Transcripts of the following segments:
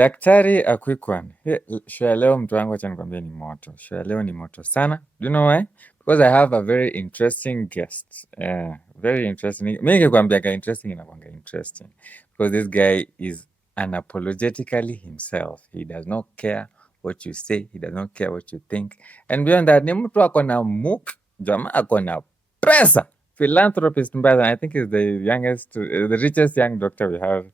Daktari, a quick one. Show ya leo mtu wangu, acha nikwambie ni moto. Show ya leo ni moto sana. Do you know why? Because I have a very interesting guest. Very interesting. Mimi nikikwambia interesting inakwanga interesting. Because this guy is unapologetically himself. He does not care what you say. He does not care what you think. And beyond that, ni mtu ako na muk, jamaa ako na pesa. Philanthropist mbaya. I think he's the richest young doctor we have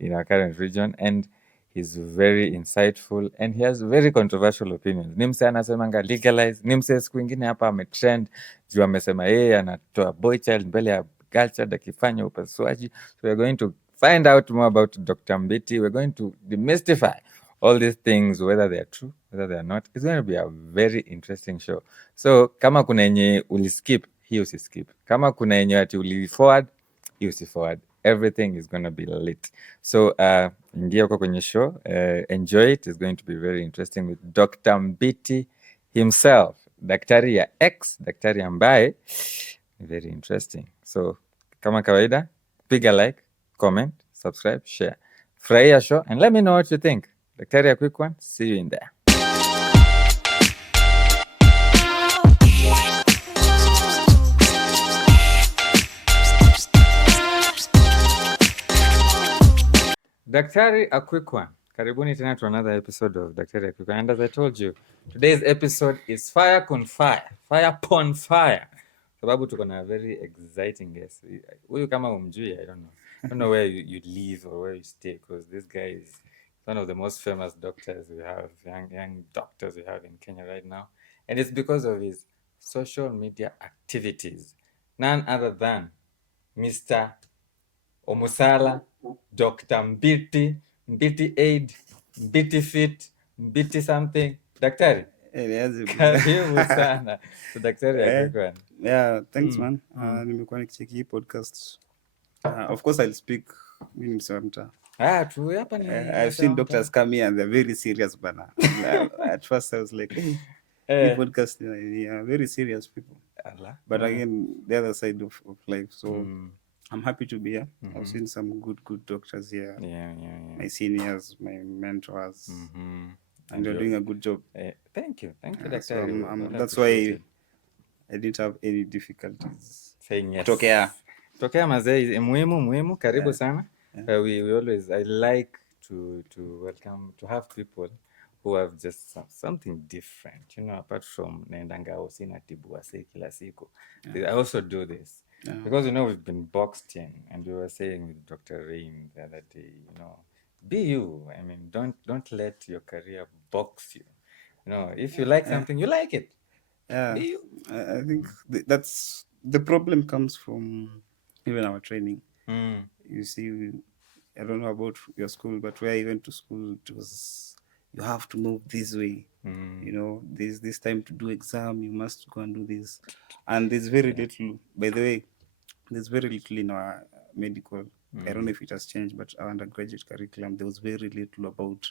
in our current region. And he's very insightful and he has very controversial opinions. Nimse anasemanga legalize, nimse siku ingine hapa ametrend juu amesema yeye anatoa boy child mbele ya girl child akifanya upasuaji. So we're going to find out more about Dr. Mbiti. We're going to demystify all these things, whether they are true, whether they are not. It's going to be a very interesting show. So kama kuna yenye uliskip, hii usiskip. Kama kuna yenye ati uliforward, hii usiforward. Everything is going to be lit. So ingia huko kwenye show, enjoy it. It's going to be very interesting with Dr. Mbiti himself, daktari ya X, daktari ambaye very interesting. So kama kawaida, piga like, comment, subscribe, share. Furahia show and let me know what you think. Daktari, a quick one. See you in there. Daktari, a quick one. Karibuni tena to another episode of Daktari, a quick one. And as I told you, today's episode is fire con fire. Fire pon fire. Sababu tuko na a very exciting guest. Huyu kama umjui, I don't know where you live or where you stay, because this guy is one of the most famous doctors we have, young doctors we have in Kenya right now. And it's because of his social media activities. None other than Mr. Omusala, Dr. Mbiti, Mbiti Aid, Mbiti Fit, Mbiti something. Daktari, karibu sana. So daktari akikuwa. Yeah, thanks man. Nimekuwa nikicheki hii podcast. Of course I'll speak mimi msamta. Tu hapa ni I've seen doctors come here and they're very serious bana. At first I was like, hey, podcast are very serious people. But again, the other side of life. So I'm happy to be here. I've seen some good doctors here. Yeah. My seniors, my mentors. And you're doing a good job. Thank you, daktari. So that's why I didn't have any difficulties saying yes. Tokea mazee, muhimu, karibu sana. We always, I like to welcome, to have people who have just something different, apart from naendanga osina tibu wase kila siku. I also do this. Because we've been boxed in, and we were saying with Dr. Rain the other day, be you. I mean, don't let your career box you. If you like something, you like it. Yeah, be you. I think that's the problem comes from even our training. You see, I don't know about your school, but where I went to school, it was you have to move this way. There's this time to do exam, you must go and do this. And there's very little, by the way, there's very little in our medical. I don't know if it has changed, but our undergraduate curriculum, there was very little about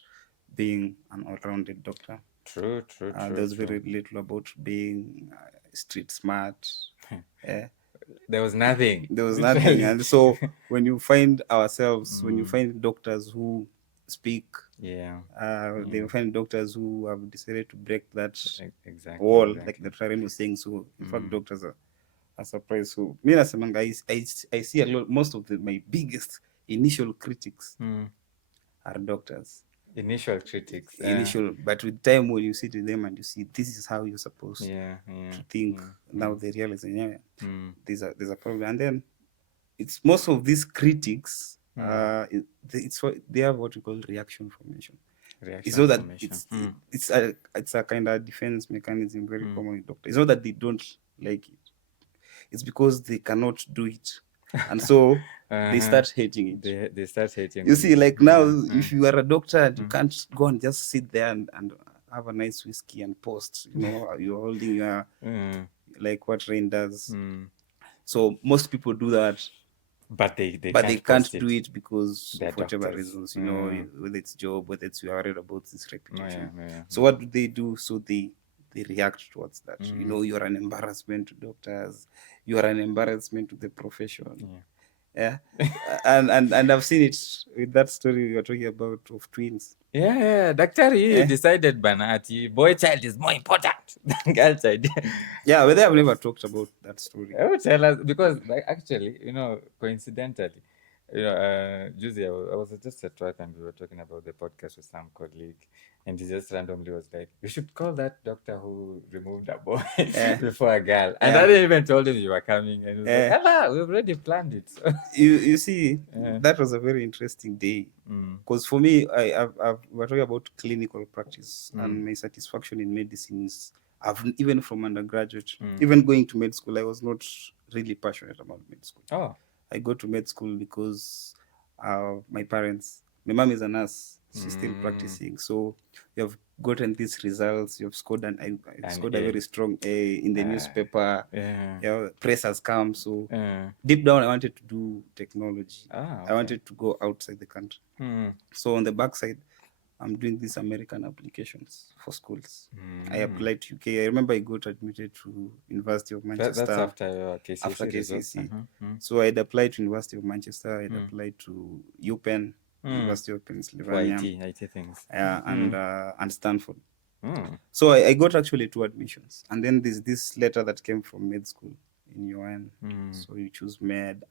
being an all-rounded doctor. True. There was very little about being street smart. There was nothing. And so when you find ourselves, when you find doctors who speak, they find doctors who have decided to break that wall, like the Daktari was saying. So in fact, doctors are surprised. So me I see a lot. Most of my biggest initial critics are doctors. Initial critics. But with time, when you sit with them and you see this is how you're supposed to think, now they realize there's a problem. And then it's most of these critics. They have what we call reaction formation. It's not that it's a kind of defense mechanism, very common in doctors. It's not that they don't like it. It's because they cannot do it. And so they start hating it. They start hating it. You see, like now, if you are a doctor and you can't go and just sit there and have a nice whiskey and post, you're holding your, like what Rain does. So most people do that. But they can't do it because of whatever reasons, whether it's job, whether it's you are worried about this reputation. So what do they do? So they react towards that. You're an embarrassment to doctors. You are an embarrassment to the profession. Yeah. And I've seen it with that story you were talking about of twins. Yeah, Daktari, you Yeah. decided Banati, boy child is more important than girl child. Yeah, but I've never talked about that story. I would tell us because, like, actually, coincidentally, Juicy, I was just at work and we were talking about the podcast with some colleague, and he just randomly was like, "We should call that doctor who removed a boy Yeah. before a girl." And I Yeah. didn't even told him you were coming, and he was like, Yeah. "Allah, we've already planned it." So, You see, yeah. that was a very interesting day. Because for me, we're talking about clinical practice and my satisfaction in medicine is, even from undergraduate, even going to med school, I was not really passionate about med school. Oh, I go to med school because my mom is a nurse, she's still practicing. So you have gotten these results, you have scored, and I scored a very strong A in the newspaper. yeah. Press has come. So deep down, I wanted to do technology. Okay. I wanted to go outside the country. So on the backside, I'm doing these American applications for schools. I applied to UK. I remember I got admitted to University of Manchester. That's after KCC. After KCC. So I'd applied to University of Manchester. I'd applied to UPenn, University of Pennsylvania. For IT things. Yeah, and Stanford. So I got actually 2 admissions. And then there's this letter that came from med school in UN. So you choose med,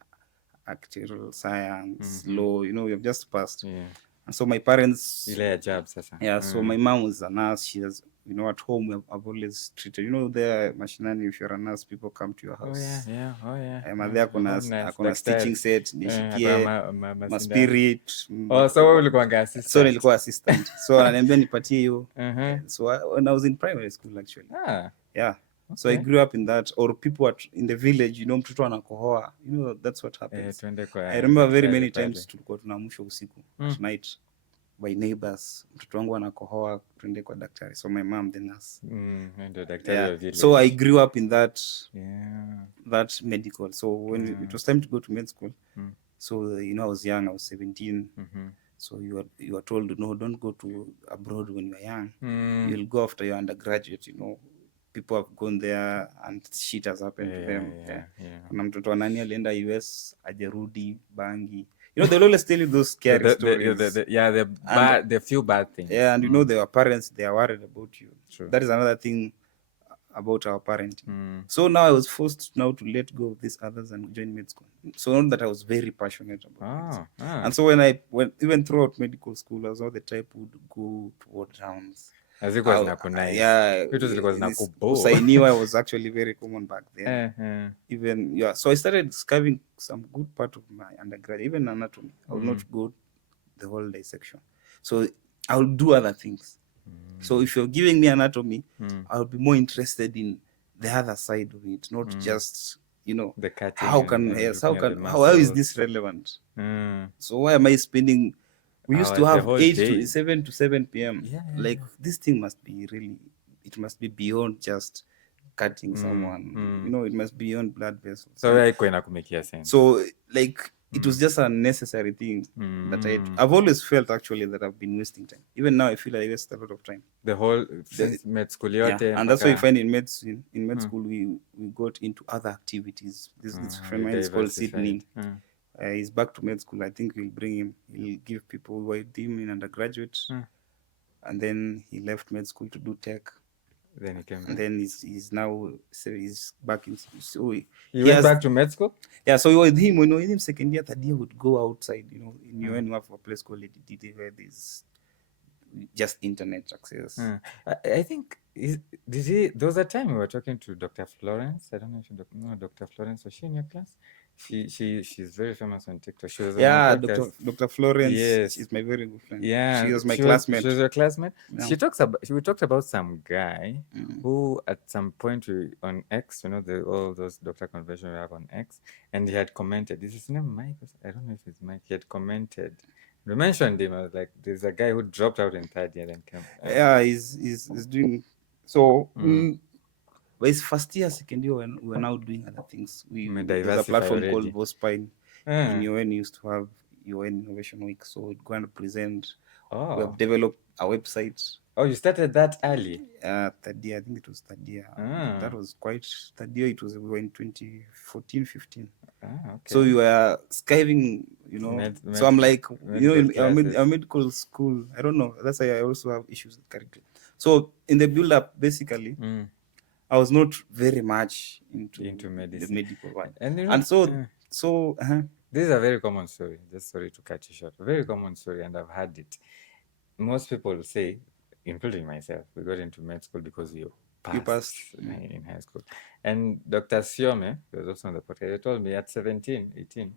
actuarial science, law, you have just passed. Yeah. And so my parents, so my mom was a nurse. She has, at home I've always treated, there mashinani, if you're a nurse, people come to your house. Oh yeah. Madhe akona stitching set, nishikie ma spirit. So ulikuwa assistant. So nilikuwa assistant. So ananiambia nipatie hiyo. So when I was in primary school actually. Yeah. So I grew up in that, or people in the village, mtoto anakohoa, that's what happens. I remember very many times tulikuwa tunaamshwa usiku at night by neighbors, mtoto wangu anakohoa, twende kwa daktari. So my mom, the nurse. So I grew up in that that medical. So when it was time to go to med school, so I was young, I was 17. So you are told, no, don't go to abroad when you are young. You'll go after your undergraduate, people have gone there and shit has happened to them. Kuna mtoto wa nani alienda US ajerudi bangi. They'll always tell you those scary stories. The few bad things. Yeah, and their parents, they are worried about you. True. That is another thing about our parenting. So now I was forced now to let go of these others and join med school. So not that I was very passionate about it. And so when even throughout medical school, I was not the type who would go to ward rounds. I knew I was actually very common back then. So I started discovering some good part of my undergrad, even anatomy. I would not go the whole dissection. So I will do other things. So if you're giving me anatomy, I'll be more interested in the other side of it, not just the cutting. How is this relevant? So why am I spending? We used to have 7 to 7 p.m. Like this thing must be it must be beyond just cutting someone. It must be beyond blood vessels. So like it was just a necessary thing that I've always felt actually that I've been wasting time. Even now I feel I waste a lot of time. The whole med school. And that's why you find in med school we got into other activities. This friend of mine is called Sydney. He's back to med school. I think we'll bring him. He'll give people who are him in undergraduate. And then he left med school to do tech. Then he came back. And then he's back in. So he went back to med school? Yeah, so with him, in him second year, third year would go outside, in UN you have a place called rigidity where there's just internet access. I think, there was a time we were talking to Dr. Florence. I don't know if you know Dr. Florence. Was she in your class? She's very famous on TikTok. She was on Dr. Florence. Yes, she's my very good friend. Yeah, she was my classmate. She was your classmate. Yeah. We talked about some guy who at some point on X, all those doctor conventions we have on X, and he had commented. Is his name Mike? I don't know if it's Mike. He had commented. We mentioned him. I was like, there's a guy who dropped out in third year and came. He's doing so. But it's first year, second year, we're now doing other things. There's a platform called Vospine. In UN, used to have UN Innovation Week. So we're going to present. We have developed a website. Oh, you started that early? Third year, I think it was third year. That was quite third year. We were in 2014, 15. Okay. So you are skiving, so I'm like, in our medical school, I don't know, that's why I also have issues with curriculum. So in the build up, basically, I was not very much into medicine, the medical one. And so this is a very common story. Just sorry to cut you short. A very common story, and I've heard it. Most people say, including myself, we got into med school because you passed in high school. And Dr. Siome, who was also on the podcast, he told me at 17, 18,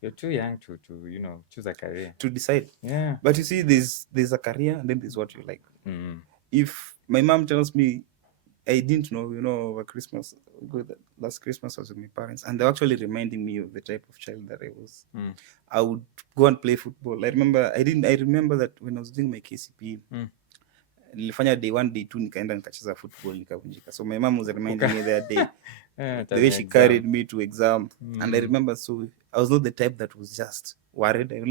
you're too young to choose a career. To decide. Yeah. But you see, there's a career, and then there's what you like. If my mom tells me, I didn't know, over Christmas, last Christmas I was with my parents, and they're actually reminding me of the type of child that I was. I would go and play football. I remember that when I was doing my KCPE, nilifanya day 1 day 2 nikaenda nikacheza football nikavunjika. So my mom was reminding me that day, the way she carried me to exam. And I remember, so I was not the type that was just worried. I've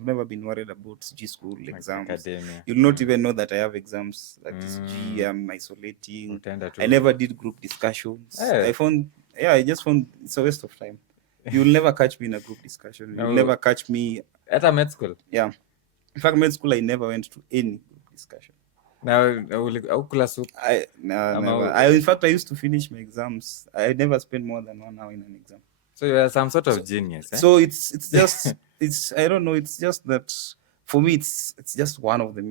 never been worried about G school exams. Academia. You'll not even know that I have exams. That is G, I'm isolating. I never did group discussions. I just found it's a waste of time. You'll never catch me in a group discussion. You'll never catch me at a med school. Yeah. In fact, med school, I never went to any group discussion. In fact, I used to finish my exams. I never spent more than 1 hour in an exam. So you are some sort of genius. So it's just I don't know. It's just that for me, it's just one of them.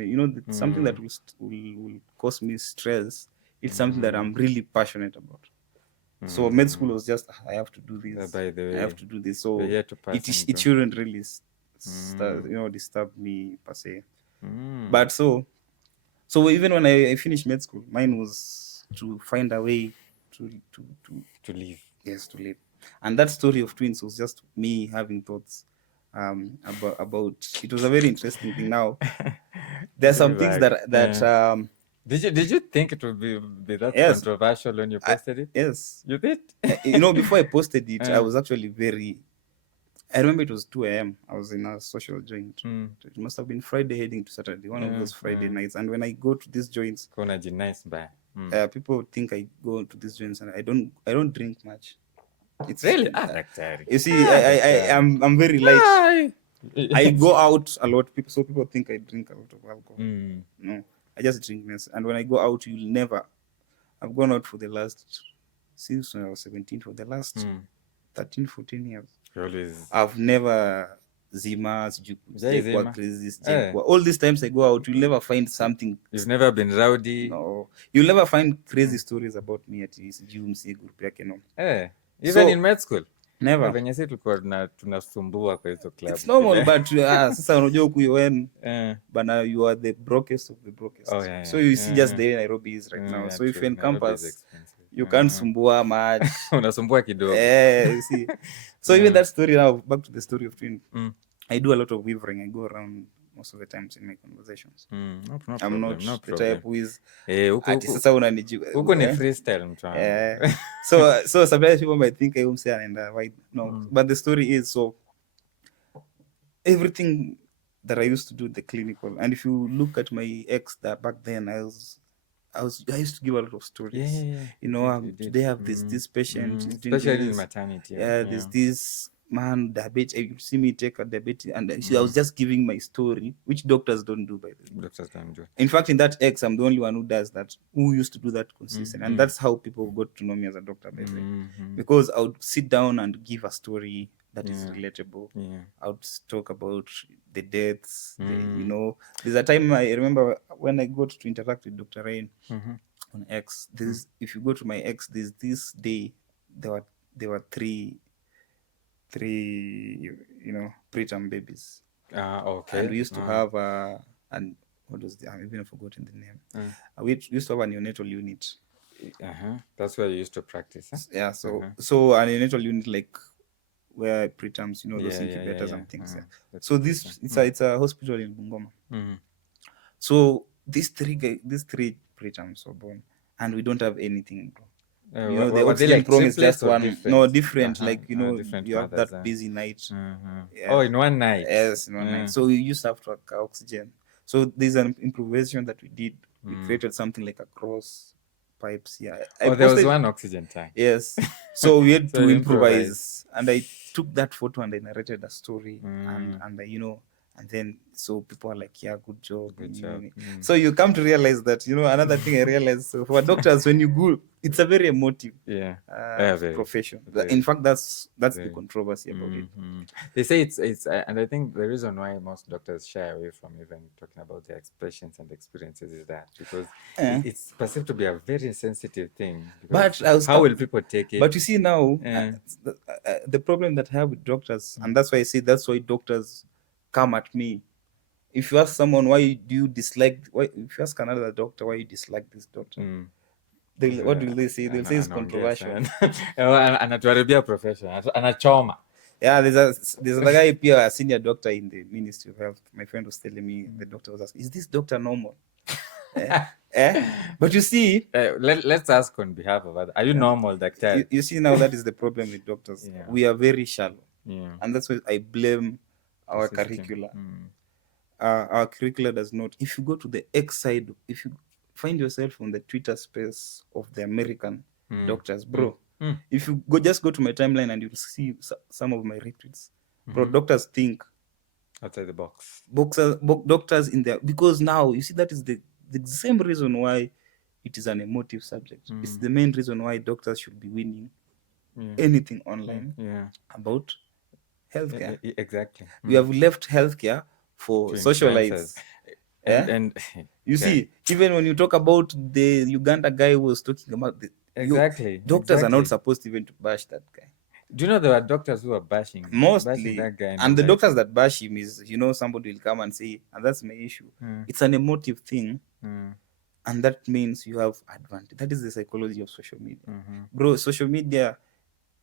Something that will cause me stress. It's something that I'm really passionate about. So med school was just, I have to do this. By the way, I have to do this. So it shouldn't really disturb me per se. But so even when I finished med school, mine was to find a way to live. Yes, to live. And that story of twins was just me having thoughts about it. Was a very interesting thing. Now there are some things that did you think it would be that controversial when you posted it? Yes. You did? Before I posted it, I was actually I remember it was 2 a.m. I was in a social joint. It must have been Friday heading to Saturday, one of those Friday nights. And when I go to these joints, people think I go to these joints and I don't drink much. It's really Daktari. You see, I'm very light. I go out a lot. People think I drink a lot of alcohol. No, I just drink less. And when I go out, I've gone out for the last, since when I was 17, for the last 13, 14 years. Always. I've never all these times I go out, you'll never find something. You've never been rowdy. No, you'll never find crazy stories about me at least. Even in med school. Never. Tunasumbua kwa hizo club. It's normal, but sasa unajua when bana you are the brokest of the brokest. Oh, yeah. So you see just the way Nairobi is right now. So if you're in campus, you can't sumbua much. Unasumbua kidogo. You see. So even that story now, back to the story of twin. I do a lot of weavering. I go around most of the times in my conversations. I'm not the type who is sasa unanijua. Huko ni freestyle mtu. So sometimes people might think I won't say and why no. But the story is, so everything that I used to do the clinical, and if you look at my ex that back then I used to give a lot of stories. Today I have this patient, especially in maternity. There's this man, diabetes. You see me take a diabetes, and I was just giving my story, which doctors don't do, by the way. Doctors don't do. In fact, in that X, I'm the only one who does that, who used to do that consistently, and that's how people got to know me as a doctor, by the way. Because I would sit down and give a story that is relatable. I would talk about the deaths. There's a time I remember when I got to interact with Dr. Rain on X. If you go to my X, there's this day there were three preterm babies. Okay. And we used to have and what was I've even forgotten the name. We used to have a neonatal unit. That's where you used to practice. Huh? Yeah. So a neonatal unit, like where preterms, those incubators and things. So it's a hospital in Bungoma. So these three preterms were born, and we don't have anything. The oxygen prom is just one. No, different. Different you have that busy night. In one night. Yes, in one night. So you used to have to oxygen. So there's an improvisation that we did. We created something like a cross pipes. Yeah, There was one oxygen tank. Yes. So we had So to improvise. improvise, and I took that photo and I narrated a story, and and then so people are like, yeah, good job. So you come to realize that, another thing I realized, so for doctors, when you go, it's a very emotive profession. In fact, that's the controversy about it. They say it's and I think the reason why most doctors shy away from even talking about their expressions and experiences is that because it's perceived to be a very sensitive thing. But how will people take it? But you see now, the problem that I have with doctors, and that's why I say that's why doctors come at me. If you ask someone why do you dislike, if you ask another doctor why you dislike this doctor, what will they say? They'll say it's controversial. Anatuharibia profession, anachoma. Yeah, there's a guy, a senior doctor in the Ministry of Health. My friend was telling me, the doctor was asking, is this doctor normal? But you see, let's ask on behalf of others. Are you normal, Daktari? You see, now that is the problem with doctors. We are very shallow, and that's why I blame our curricula. Our curricula does not. If you go to the X side, if you find yourself on the Twitter space of the American doctors, bro, if you just go to my timeline and you'll see some of my retweets, bro, doctors think outside the box. Doctors in there, because now you see that is the same reason why it is an emotive subject. It's the main reason why doctors should be winning anything online about healthcare. Exactly. We have left healthcare for socialites. And you see, even when you talk about the Uganda guy who was talking about doctors are not supposed even to bash that guy. Do you know there are doctors who are bashing that guy? And the doctors that bash him is, somebody will come and say, and that's my issue. It's an emotive thing. And that means you have advantage. That is the psychology of social media. Bro, social media,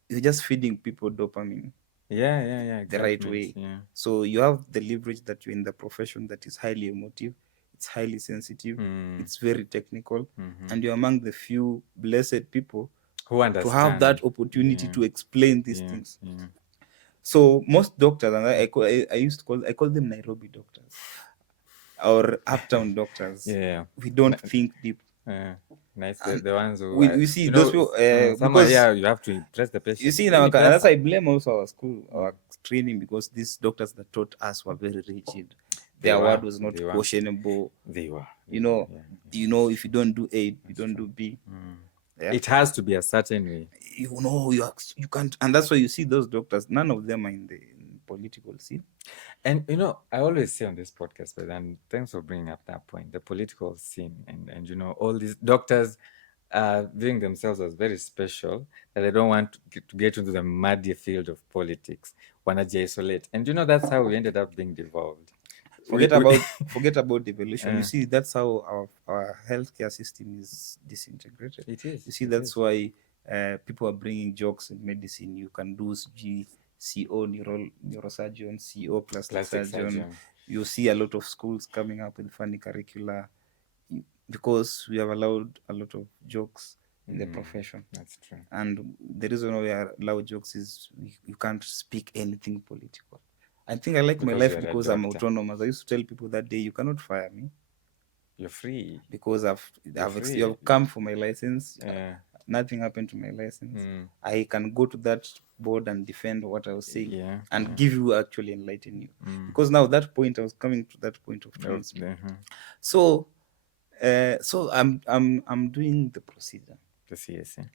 you're just feeding people dopamine. Yeah. The right way. So you have the leverage that you're in the profession that is highly emotive. It's highly sensitive. It's very technical. And you're among the few blessed people who understand, to have that opportunity to explain these things. So most doctors, and I call them Nairobi doctors or uptown doctors. We don't think deep. Nice. The ones who we see those people because you have to impress the patient. You see, now, and that's why I blame also our school, our training, because these doctors that taught us were very rigid. Their word was not questionable. They were. If you don't do A, you don't do B. It has to be a certain way. You can't, and that's why you see those doctors. None of them are in the political scene. And I always say on this podcast, and thanks for bringing up that point, the political scene, and all these doctors viewing themselves as very special, that they don't want to get into the muddy field of politics. Wanna isolate, and that's how we ended up being devolved. Forget about devolution. You see, that's how our healthcare system is disintegrated. It is. You see, that's why people are bringing jokes in medicine. You can do CO, neurosurgeon, CO plastic surgeon. You see a lot of schools coming up with funny curricula because we have allowed a lot of jokes in the profession. That's true. And the reason why we allow jokes is you can't speak anything political. I think I like my life because I'm autonomous. I used to tell people that day, you cannot fire me. You're free. Because you have come for my license. Nothing happened to my license. I can go to that board and defend what I was saying and give you, actually enlighten you. Because now that point, I was coming to that point of transfer. So I'm doing the procedure. The CSA.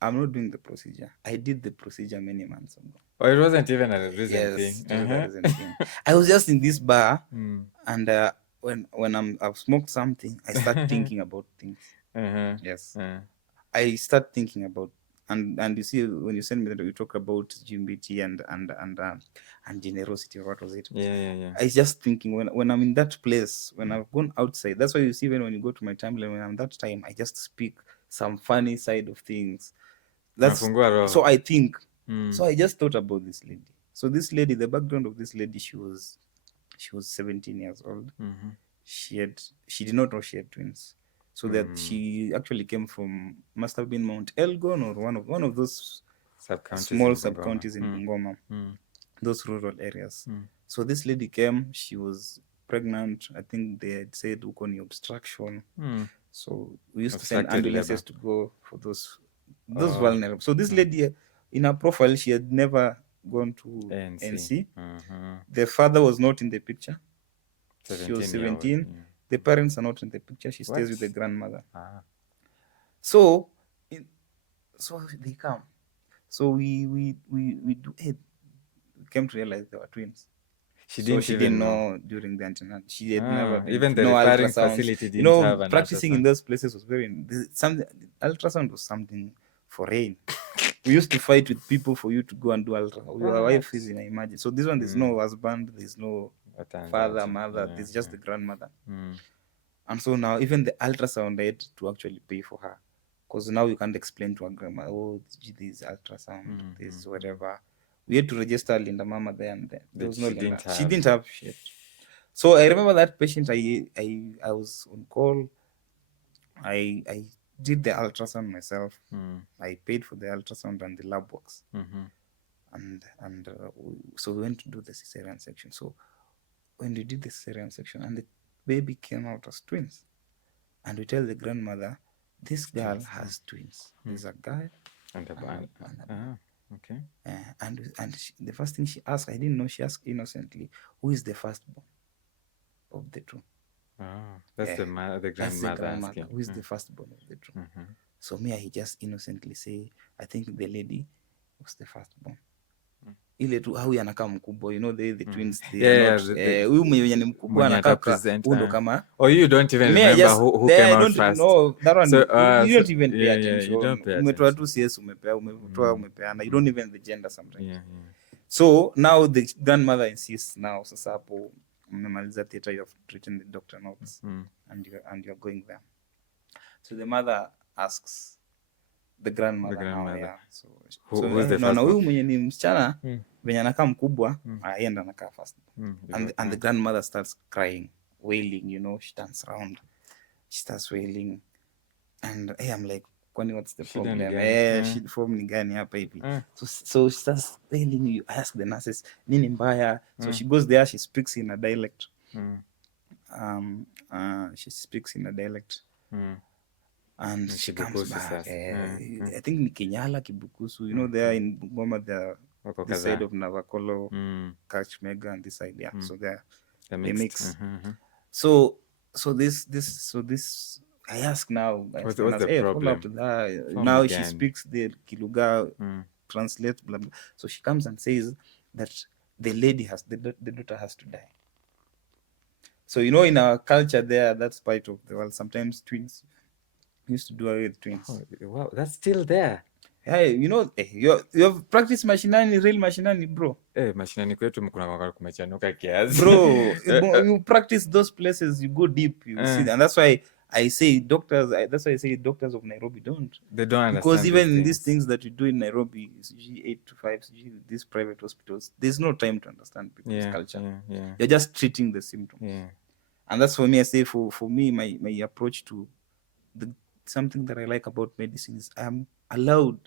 I'm not doing the procedure. I did the procedure many months ago. Oh, it wasn't even a recent thing. It was a recent thing. I was just in this bar, and when I've smoked something, I start thinking about things. Yes, I start thinking about, and you see, when you send me that, you talk about Mbiti and generosity, or what was it? Yeah. I just thinking when I'm in that place, when I've gone outside. That's why you see, when you go to my timeline, when I'm that time, I just speak some funny side of things. So I think. So I just thought about this lady. So this lady, the background of this lady, she was 17 years old. She did not know she had twins. So that she actually came from, must have been Mount Elgon or one of those small sub-counties in Bungoma, those rural areas. So this lady came, she was pregnant. I think they had said ukoni obstruction. So we used to send Obstructed ambulances labor. to go for those vulnerable. So this lady, in her profile, she had never gone to NC. The father was not in the picture. She was 17. The parents are not in the picture. She stays with the grandmother. So they come. So we do. We came to realize they were twins. She didn't know during the antenatal. She had never been even to the no referring ultrasounds. facility didn't have an Practicing ultrasound. in those places was ultrasound was something foreign. We used to fight with people for you to go and do ultrasound. Your wife is in an emergency. So this one, there's no husband, there's no father, mother, there's just the grandmother. And so now even the ultrasound, I had to actually pay for her. Because now you can't explain to a grandma, oh, this ultrasound, this whatever. We had to register Linda Mama there and there. There was no Linda. She didn't have shit. So I remember that patient, I was on call. I did the ultrasound myself. I paid for the ultrasound and the lab works. So we went to do the cesarean section. So when we did the cesarean section, and the baby came out as twins, and we tell the grandmother, this girl has twins. There's a guy and a boy. Okay. The first thing she asked, I didn't know, she asked innocently, who is the firstborn of the two? That's the grandmother. That's the grandmother. Who is the firstborn of the two? So me, I just innocently say, I think the lady was the firstborn. Ile tu huyu anakaa mkubwa, you know, the twins, huyu mwenye ni mkubwa anakaa ndo kama, or you don't even remember who came out first. No, that one, you don't even pay attention. Umetoa tu CS, umepeana, you don't even the gender sometimes. So now the grandmother insists, now sasa hapo mmemaliza theater, you have written the doctor notes, and you're going there. So the mother asks the grandmother. So who's the first? Huyu mwenye ni msichana venye anakaa mkubwa, aenda anakaa first. And the grandmother starts crying, wailing, you know, she turns around, she starts wailing, and I'm like, kwani what's the problem? Shida form ni gani hapa hivi? So she starts wailing. You ask the nurses, nini mbaya? So she goes there, she speaks in a dialect. She speaks in a dialect. And she comes back. I think ni Kenyala, Kibukusu. You know, they are in Bungoma, they're this side of Navakolo, Kachmega, and this side. So they're mixed. So this. I ask now. What's the problem? Up to that. Now again. She speaks the Kiluga, translate, blah blah. So she comes and says that the daughter has to die. So you know, in our culture, that's part of the world. Sometimes twins used to do away with twins. Oh, wow, that's still there. Hey, you know, you have practiced mashinani, real mashinani, bro. Mashinani kwetu kuna kumechanuka kiasi. Bro, you practice those places, you go deep, you see. And that's why I say doctors of Nairobi don't. They don't understand. Because even these things that you do in Nairobi, it's usually 8 to 5, these private hospitals, there's no time to understand people's culture. You're just treating the symptoms. And that's for me, I say for me, my approach to something that I like about medicine is I'm allowed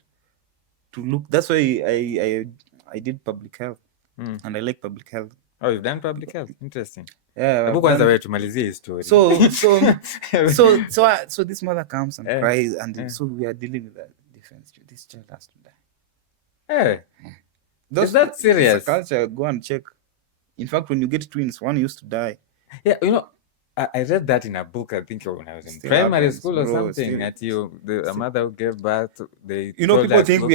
to look. That's why I did public health, and I like public health. Oh, you've done public health? Interesting. Yeah. So this mother comes and cries, and so we are dealing with that defense. This child has to die. Is that serious? It's a culture. Go and check. In fact, when you get twins, one used to die. Yeah, you know, I read that in a book, I think when I was in primary school or something. A mother who gave birth, they people think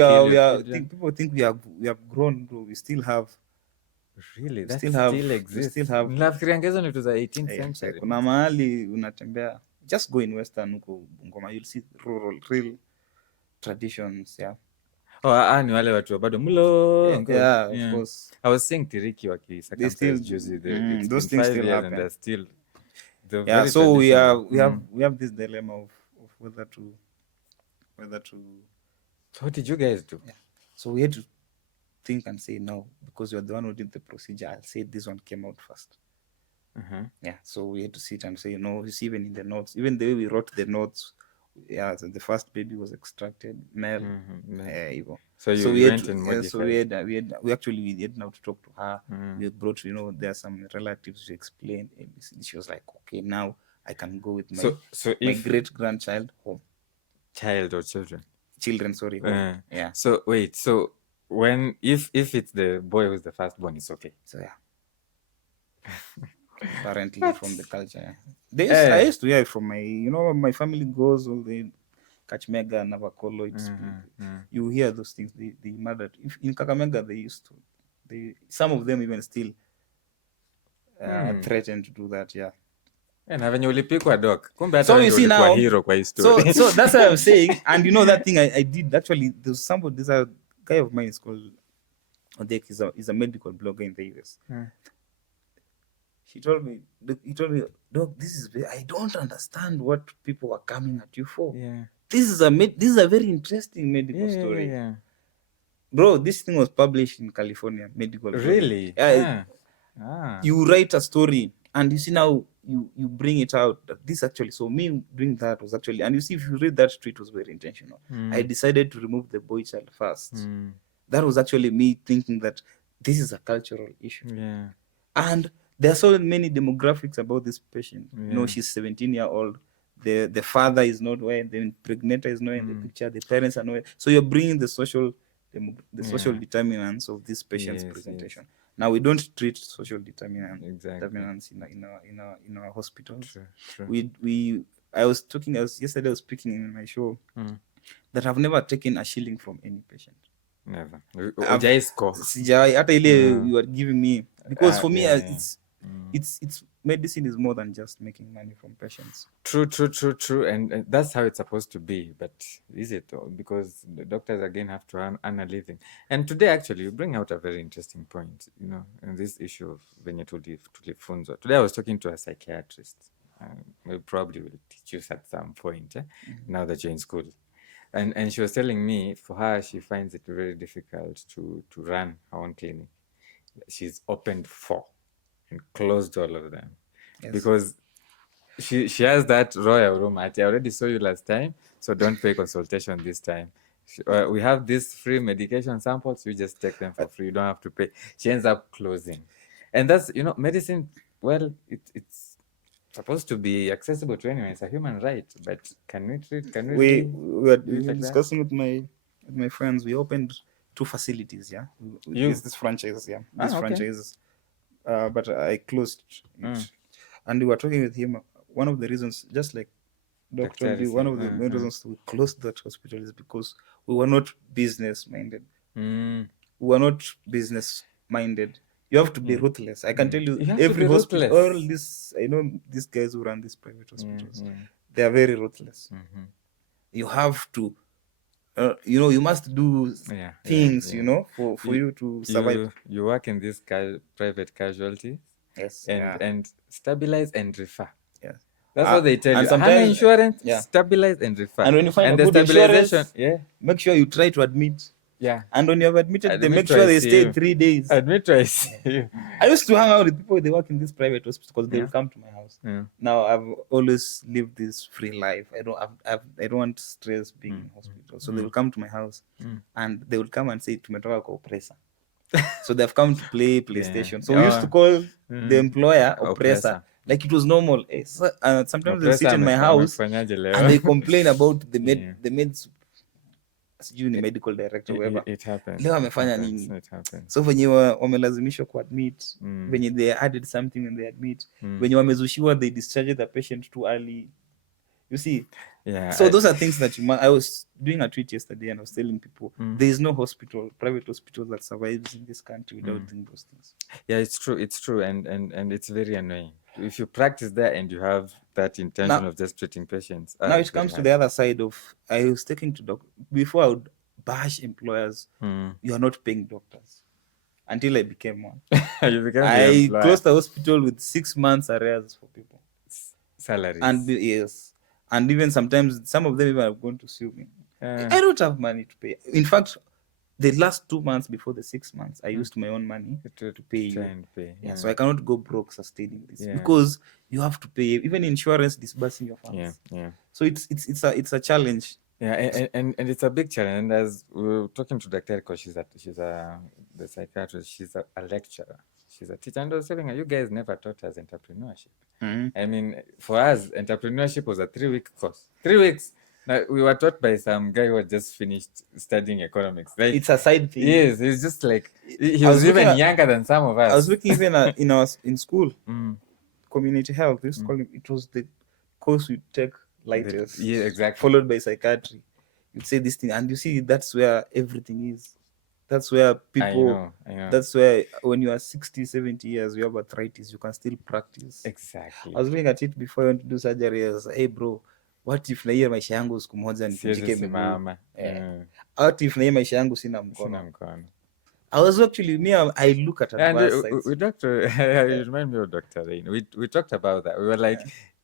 people think we have grown. We still have. Really, that still exists. Nafikiria ngezo ni to the 18th century. Kuna mahali unatembea, just go in Western huko Bungoma, you'll see real traditions. Ni wale watu bado mlo. Of course. I was saying Tiriki waki juzi. Those things still happen. And they're still. So we have this dilemma of whether to. So what did you guys do? So we had to think and say no, because you're the one who did the procedure. I'll say this one came out first. So we had to sit and say no. You see, even in the notes, even the way we wrote the notes, so the first baby was extracted male. So we went and modified. So we actually had now to talk to her. We brought, there are some relatives to explain. She was like, okay, now I can go with So my if great grandchild home. child or children. Children, sorry, home. Yeah. So wait, so when if it's the boy who's the firstborn, it's okay. So yeah. Apparently What? from the culture. I used to hear it from my family goes all the Kachmega and Navakolo. You hear those things. They murdered. If in Kakamega they used to. Some of them even still threaten to do that. Yeah. Na venye ulipikwa doc. Kumbe hata So wewe you ndio see ulikuwa now. hero kwa hii story. So that's what I'm saying. And that thing I did actually. There's a guy of mine is called Odek. He's a medical blogger in the US. He told me, Doc, I don't understand what people are coming at you for. Yeah. This is a very interesting medical story. Yeah. Bro, this thing was published in California, medical. Really? You write a story and you see now you bring it out. This actually, so me doing that was actually, and you see if you read that tweet, was very intentional. I decided to remove the boy child first. That was actually me thinking that this is a cultural issue. Yeah. And there are so many demographics about this patient. She's 17-year-old. The father is not where, the impregnator is not in the picture, the parents are not. So you're bringing the social determinants of this patient's presentation. Yes. Now we don't treat social determinants in our hospitals. True. Yesterday I was speaking in my show that I've never taken a shilling from any patient. Never. Hata ile you are giving me, because for me it's medicine is more than just making money from patients. True. And that's how it's supposed to be. But is it though? Because the doctors again have to earn a living. And today actually you bring out a very interesting point, in this issue of venye tulifunzwa. Today I was talking to a psychiatrist. We probably will teach you at some point, now that you're in school. And she was telling me, for her, she finds it very difficult to run her own clinic. She's opened 4 and closed all of them. Yes. Because she has that royal room. I already saw you last time, so don't pay consultation this time. We have these free medication samples. You just take them for free. You don't have to pay. She ends up closing. And that's, medicine, well, it's supposed to be accessible to anyone. It's a human right, but can we were discussing with my friends. We opened 2 facilities. Yeah, this franchise. Yeah, franchise. But I closed it, and we were talking with him. One of the reasons, just like Daktari, one of the main reasons we closed that hospital is because we were not business minded. We were not business minded. You have to be ruthless. I can tell you every hospital, all this, I know these guys who run these private hospitals, they are very ruthless. You have to, you must do things, for you to survive. You work in this private casualty. Yes. And stabilize and refer. Yes. That's what they tell you. Sometimes insurance, stabilize and refer. And when you find a good insurance, make sure you try to admit. Yeah. And when you have admitted, they make sure they stay 3 days. Admit twice. I used to hang out with people, they work in this private hospital because they will come to my house. Now I've always lived this free life. I don't want stress being in hospital. So they will come to my house and they will come and say, tumetoka kwa oppressor. So they've come to play PlayStation. So we used to call the employer oppressor. Like it was normal. Sometimes they sit in my house and they complain about the maids. Medical director, whoever. It happens. Leo amefanya nini? It happens. So venye wamelazimishwa kuadmit, venye they added something and they admit, venye wamezushiwa they discharged the patient too early. You see? Yeah. So those are things that I was doing a tweet yesterday and I was telling people there is no private hospital that survives in this country without doing those things. Yeah, it's true, and it's very annoying. If you practice there and you have that intention of just treating patients. Now it comes to the other side of, I was taking to before I would bash employers, you are not paying doctors. Until I became one. I closed the hospital with 6 months arrears for people. Salaries. And yes. And even sometimes, some of them even have gone to sue me. I don't have money to pay. In fact, the last 2 months before the 6 months, I used my own money to pay you. Yeah, so I cannot go broke sustaining this because you have to pay, even insurance disbursing your funds. Yeah. So it's a challenge. Yeah, and it's a big challenge. And as we were talking to Daktari, because she's the psychiatrist, she's a lecturer. she's a teacher, and I was telling her, you guys never taught us entrepreneurship. Mm-hmm. I mean, for us, entrepreneurship was a 3-week course. 3 weeks. Now, we were taught by some guy who had just finished studying economics. Like, It's a side thing. yes, he's just like, he I was was looking even at- younger than some of us. I was looking even at, in school, Mm. community health. This it was the course we take lightest. Yeah, exactly. Followed by psychiatry. You'd say this thing, and you see that's where everything is. That's where people. I know. That's where when you are 60, 70 years, you have arthritis, you can still practice. Exactly. I was looking at it before I went to do surgery. I was like, hey bro, what if na hiyo maisha yangu siku moja nivunjike miguu? What if na hiyo maisha yangu sina mkono? I was actually I look at adverse sides. We doctor, you remind me of Daktari. We talked about that. We were like,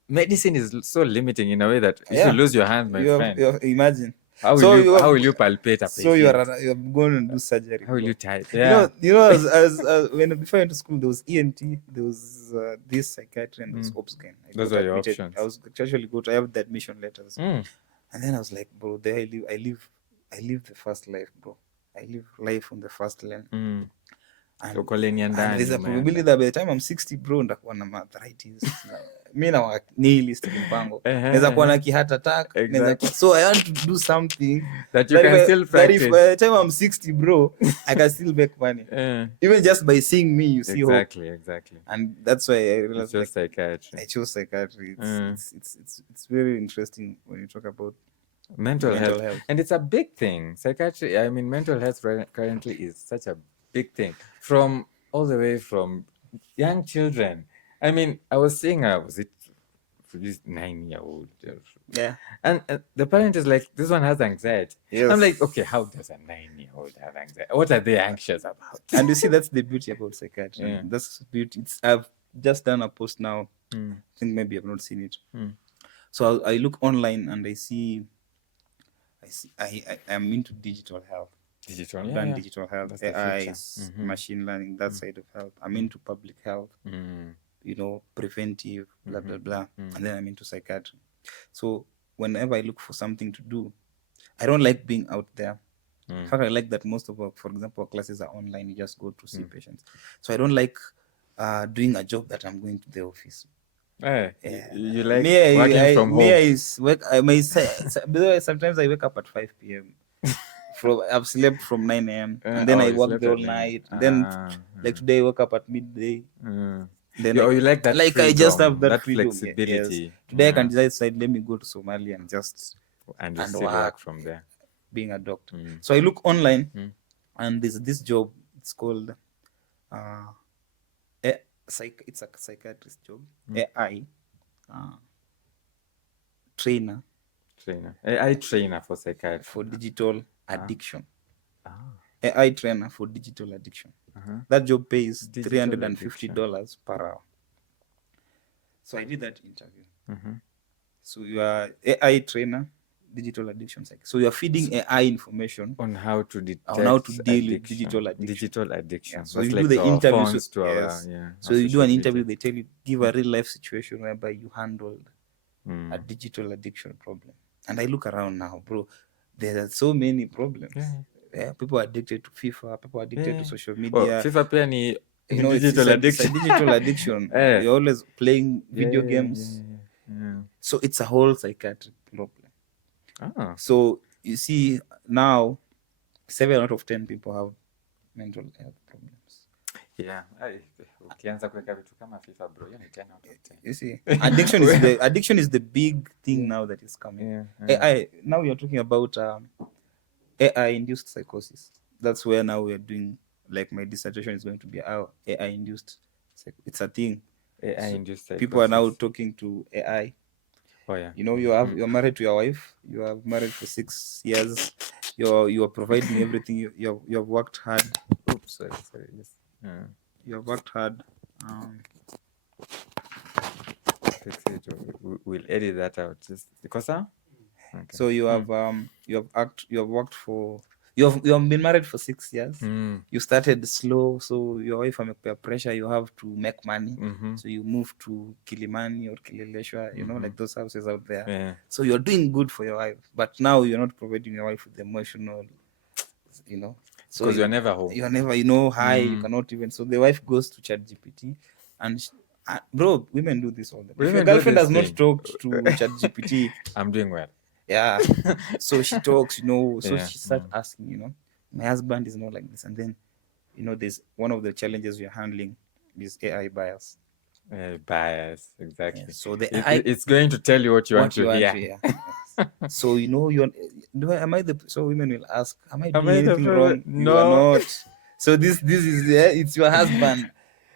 medicine is so limiting in a way that if you lose your hand, my friend, imagine. How will you palpate a patient? So you're going to do surgery. How will you type? Yeah. As when before I went to school, there was ENT, there was this psychiatry, and there was obs scan. Those are your options. I was actually I have the admission letters, and then I was like, bro, there I live the first life, bro. I live life on the first lane. And there's a probability that by the time I'm 60, bro, ndakuwa na arthritis. Mi na nihilist mpango. Naweza kuwa na heart attack. So I want to do something that you can still practice. That if by the time I'm 60, bro, I can still make money. Even just by seeing me, you see hope. Exactly. And that's why I realized psychiatry. I chose psychiatry. It's very interesting when you talk about mental health. And it's a big thing. Psychiatry, I mean, mental health currently is such a big thing. From all the way from young children. I mean, I was saying, was it this 9-year-old? Yeah. And the parent is like, this one has anxiety. Yes. I'm like, okay, how does a 9-year-old have anxiety? What are they anxious about? And you see, that's the beauty about psychiatry. Yeah. That's the beauty. I've just done a post now. I think maybe I've not seen it. So I look online and I see I'm into digital health. Digital health, that's AI, machine learning, that side of health. I'm into public health, preventive, blah, blah, blah. And then I'm into psychiatry. So whenever I look for something to do, I don't like being out there. In fact, I like that most of for example, our classes are online. You just go to see patients. So I don't like doing a job that I'm going to the office. You like working from home? Sometimes I wake up at 5 p.m. I've slept from 9 a.m. and then I worked all night. Then like today I woke up at midday. Then you like that freedom, I just have that freedom, flexibility. Yes. Today I can decide, let me go to Somalia and just work from there. Being a doctor. So I look online and there's this job. It's called it's a psychiatrist job. AI trainer. AI trainer for psychiatry. For digital addiction. AI trainer for digital addiction. That job pays $350 per hour. So I did that interview. So you are AI trainer, digital addiction. So you are feeding AI information on how to detect on how to deal with digital addiction. Yeah. So you do the interview. So you do an interview. They tell you, give a real life situation whereby you handled a digital addiction problem. And I look around now, bro. There are so many problems. Yeah, people are addicted to FIFA. People are addicted to social media. FIFA pia ni digital addiction. It's a digital addiction. You're always playing video games. So it's a whole psychiatric problem. So you see now, 7 out of 10 people have mental health problems. Yeah. Ukianza kuweka vitu kama FIFA, bro, you 10 out of 10. You see, addiction is the big thing now that is coming. AI, now we are talking about AI-induced psychosis. That's where now we are doing, like my dissertation is going to be AI-induced. It's a thing. AI-induced psychosis. People are now talking to AI. Oh yeah. You're married to your wife. You are married for 6 years. You are providing everything. You have worked hard. Oops, sorry. Yes. You have worked hard. We'll edit that out. Just because okay. So you have been married for 6 years. You started slow, so your wife amekupea pressure. You have to make money, so you move to Kilimani or Kileleshwa, like those houses out there. Yeah. So you're doing good for your wife, but now you're not providing your wife with emotional, So because you're never home. You're never, high. You cannot even. So the wife goes to ChatGPT, and bro, women do this all the time. If your girlfriend has not talked to ChatGPT, I'm doing well. Yeah. So she talks, so Yeah. she starts asking, my husband is not like this. And then, there's one of the challenges we're handling is AI bias. Bias, exactly. Yeah, so the it's going to tell you what you want to hear. Yes. So, so women will ask, am I doing I the anything wrong? No. You are not. So this is it's your husband.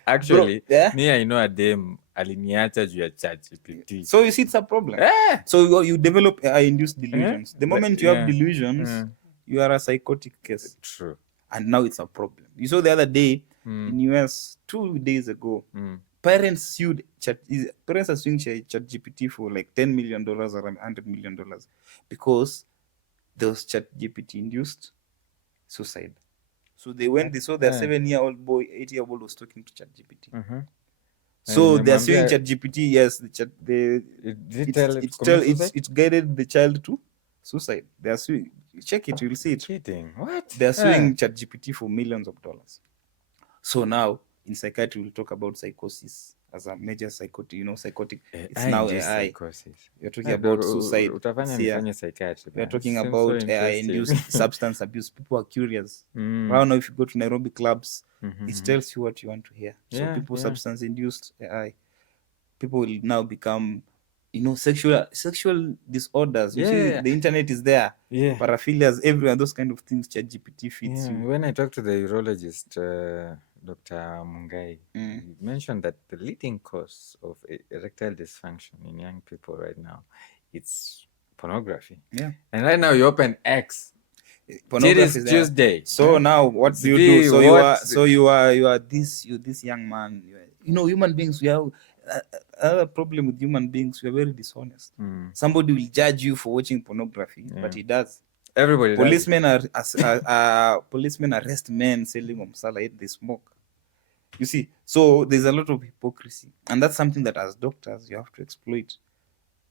Actually, Bro, yeah? me, I know a dame aliniacha juu ya ChatGPT. So you see, it's a problem. So you develop AI-induced delusions. The moment you have delusions, you are a psychotic case. True. And now it's a problem. You saw the other day in US, 2 days ago, parents are suing ChatGPT for like $10 million or $100 million because there was ChatGPT induced suicide. So they saw their 7-year-old boy, 8-year-old was talking to ChatGPT. So they're suing ChatGPT. Yes, it guided the child to suicide. They are suing. Check it, you'll see it. Cheating. What? They're suing ChatGPT for millions of dollars. So now in psychiatry, we'll talk about psychosis as a major psychotic. Psychotic. It's now AI. Psychosis. We're talking about suicide. We're talking about AI-induced substance abuse. People are curious. Right now, if you go to Nairobi clubs, it tells you what you want to hear. So people substance-induced AI. People will now become, sexual disorders. You see, the internet is there. Paraphilias, everywhere, those kind of things. ChatGPT fits you. When I talked to the urologist, Dr. Mungai, he mentioned that the leading cause of erectile dysfunction in young people right now, it's pornography. Yeah. And right now you open X. Pornography is Tuesday. So now what do you do? So you are this young man. Human beings, we have another problem with human beings. We are very dishonest. Somebody will judge you for watching pornography, but he does. Everybody policemen policemen arrest men selling Omsala, they smoke. You see, so there's a lot of hypocrisy, and that's something that as doctors you have to exploit.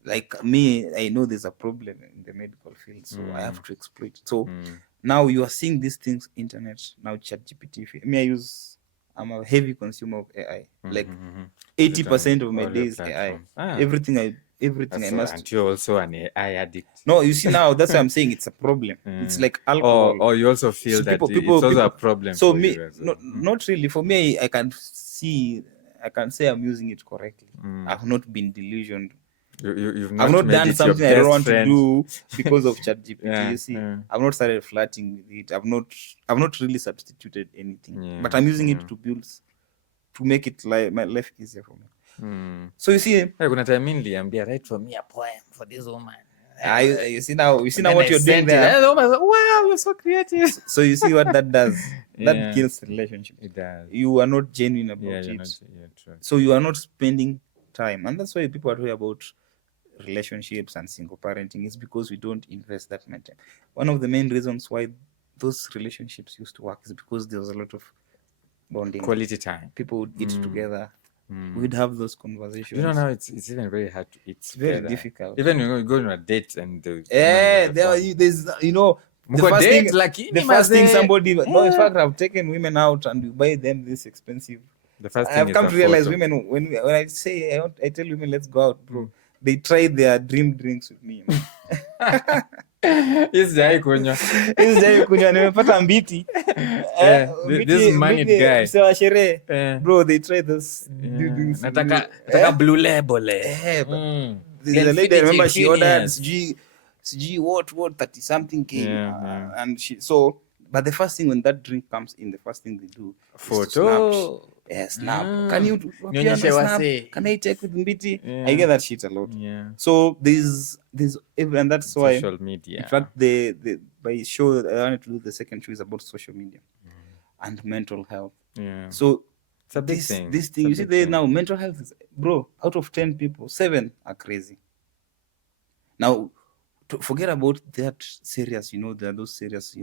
Like me, I know there's a problem in the medical field, so I have to exploit. So now you are seeing these things, internet, now ChatGPT. I'm a heavy consumer of AI. Like 80% of my day is AI. Everything I must. And you're also an AI addict. No, you see now, that's why I'm saying it's a problem. It's like alcohol. Or you also feel so that it's also a problem. So me, not really. For me, I can say I'm using it correctly. I've not been delusioned. I've not done something I don't want to do because of ChatGPT. You see, I've not started flirting with it. I've not really substituted anything. But I'm using it to make it my life easier for me. So you see, kuna time niliambia write for me a poem for this woman. You see now what you're doing there. Wow, you're so creative. So you see what that does. That kills the relationship. It does. You are not genuine about it. True. So you are not spending time, and that's why people are talking about relationships and single parenting. Is because we don't invest that much time. One of the main reasons why those relationships used to work is because there was a lot of bonding, quality time. People would eat together. We'd have those conversations. Now it's even very hard to eat. It's very difficult. Even when you go on a date and there's the first thing somebody. No, in fact, I've taken women out and we buy them this expensive. The first thing I've come to realize women when I say I tell women let's go out, bro. They try their dream drinks with me. Sijai kunywa nimepata Mbiti. This moneyed guy. Msewa sherehe. Bro, they try this. Nataka blue label. The lady, I remember she ordered CG what 30 something K. And but the first thing when that drink comes in, the first thing they do photo. Snap. Can you snap? Can I take with Mbiti? I get that shit a lot. So there's and that's why social media. In fact, by show that I wanted to do the second show is about social media and mental health. So it's a big thing. This thing you see there now, mental health is, bro, out of 10 people, 7 are crazy. Now, forget about that serious. There are those serious.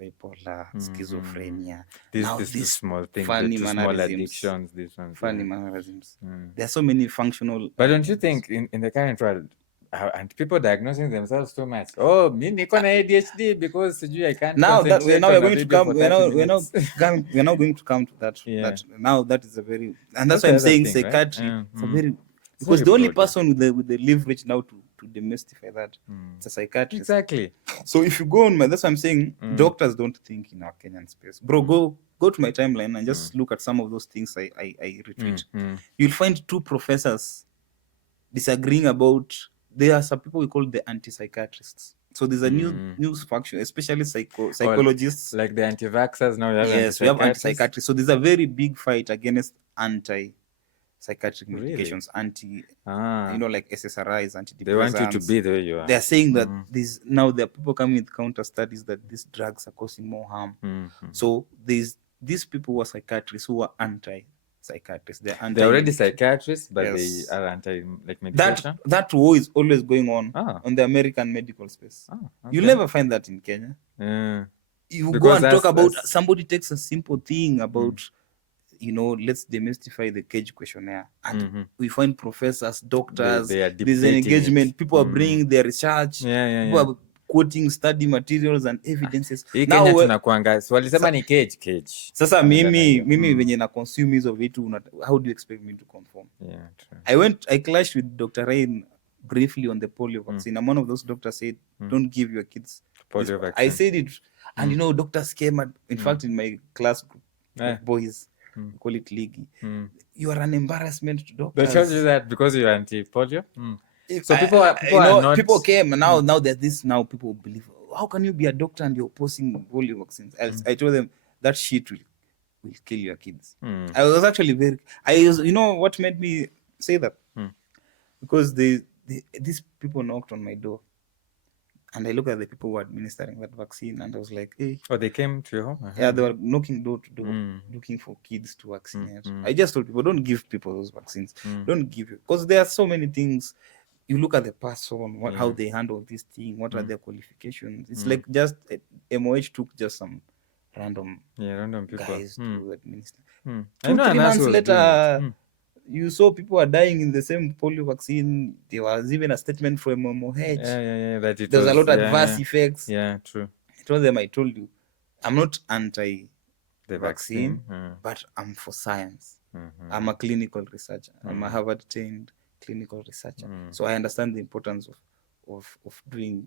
Bipolar, schizophrenia. This small thing, funny small addictions, funny mannerisms. There are so many functional. But don't you think in the current world, And people diagnosing themselves too much. Oh, me niko na ADHD because I can't Now that concentrate we're on a going to video come, for 30 minutes. we're now going to come to that. Yeah. That now that is a very, and That's that's why I'm the other saying thing, right? psychiatry. It's a very, It's because very the only broad, yeah. person with the leverage now to demystify that, it's a psychiatrist. Exactly. So if you go on that's why I'm saying doctors don't think in our Kenyan space. Bro, go to my timeline and just look at some of those things I retweet. You'll find two professors disagreeing about. There are some people we call the anti-psychiatrists. So there's a new faction, especially psychologists. Like the anti-vaxxers now. Yes, we have anti-psychiatrists. So there's a very big fight against anti-psychiatric medications, like SSRIs, antidepressants. They want you to be the way you are. They're saying that now there are people coming with counter studies that these drugs are causing more harm. So these people who are psychiatrists who are anti-psychiatrists. They're already psychiatrists, but they are anti-medication. That war is always going on the American medical space. Okay. You'll never find that in Kenya. You because go and talk about somebody takes a simple thing about let's demystify the cage questionnaire, and we find professors, doctors, there's an engagement, people are bringing their research, people are quoting study materials and evidences. Now tunakuanga walisema ni cage. Sasa mimi venye na consume hizo vitu, how do you expect me to conform? Yeah, true. I clashed with Dr. Rain briefly on the polio vaccine, and one of those doctors said, don't give your kids polio vaccine. I said it, and doctors came in fact in my class group of boys, we call it league. You are an embarrassment to doctors. They told you that because you're anti-polio? So people came, and now there's this, now people believe, how can you be a doctor and you're opposing polio vaccines? I told them that shit will kill your kids. I was actually what made me say that? Because these people knocked on my door, and I looked at the people who were administering that vaccine, and I was like, hey. Oh, they came to your home? Yeah, they were knocking door to door, looking for kids to vaccinate. I just told people, don't give people those vaccines. Don't give it. Because there are so many things. You look at the person, how they handle this thing, what are their qualifications. It's like just MOH took just some random people guys to administer. 2-3 months later, you saw people are dying in the same polio vaccine. There was even a statement from MOH. That there's a lot of adverse effects. Yeah, true. I told them, I told you, I'm not anti the vaccine, but I'm for science. I'm a clinical researcher. I'm a Harvard-trained clinical researcher. So I understand the importance of doing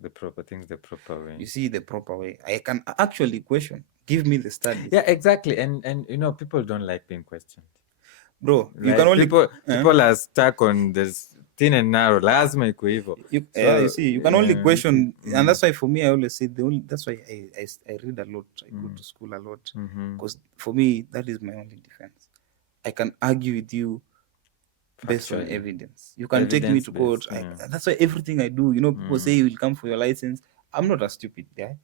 the proper things the proper way. You see, the proper way. I can actually question. Give me the studies. Yeah, exactly. And people don't like being questioned. Bro, you can only people are stuck on this thin and narrow. Lazima iko hivyo. You see, you can only question, and that's why for me I always say that's why I read a lot. I go to school a lot, because for me that is my only defense. I can argue with you based on evidence. You can take me to court. That's why everything I do, people say you will come for your license. I'm not a stupid guy.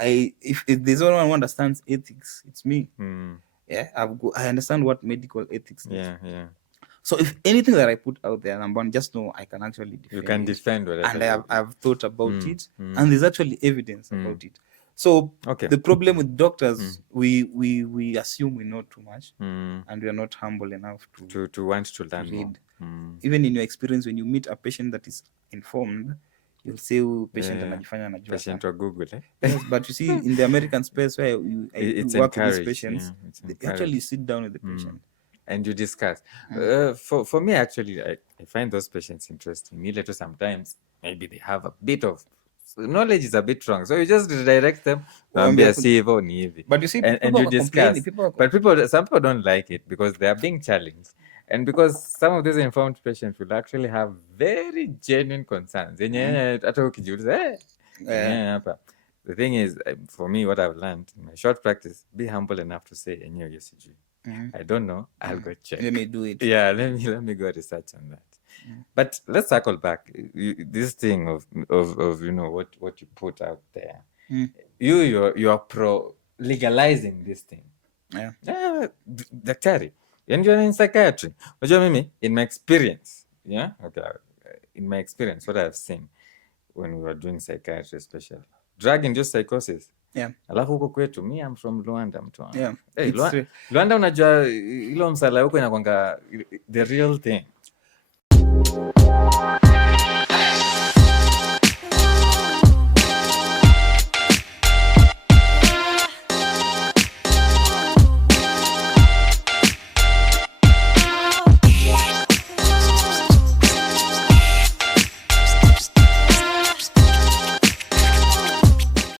If there's someone who understands ethics, it's me. Yeah, I understand what medical ethics is. Yeah. So if anything that I put out there, number one, just know I can actually defend. You can defend whatever. And I've thought about it, and there's actually evidence about it. So the problem with doctors, we assume we know too much, and we are not humble enough to want to learn read. More. Even in your experience, when you meet a patient that is informed, you'll say, patient anajifanya anajua. Patient or Google, Yes, but you see, in the American space where you work with these patients, they actually sit down with the patient. And you discuss. For me, actually, I find those patients interesting. Neither sometimes, maybe they have a bit of knowledge is a bit wrong, so you just redirect them. But you see, and you discuss. But some people don't like it because they are being challenged. And because some of these informed patients will actually have very genuine concerns. The thing is, for me, what I've learned in my short practice, be humble enough to say, I don't know, I'll go check. Let me do it. Yeah, let me go research on that. But let's circle back. This thing of what you put out there. You are pro legalizing this thing. Yeah. Daktari. And you're in psychiatry. In my experience, in my experience, what I've seen when we were doing psychiatry, especially drug-induced psychosis. Yeah. Alafu huko kwetu, me I'm from Luanda, mtu wangu. Yeah. Hey, Luanda unajua ilo msala huko inakwanga the real thing.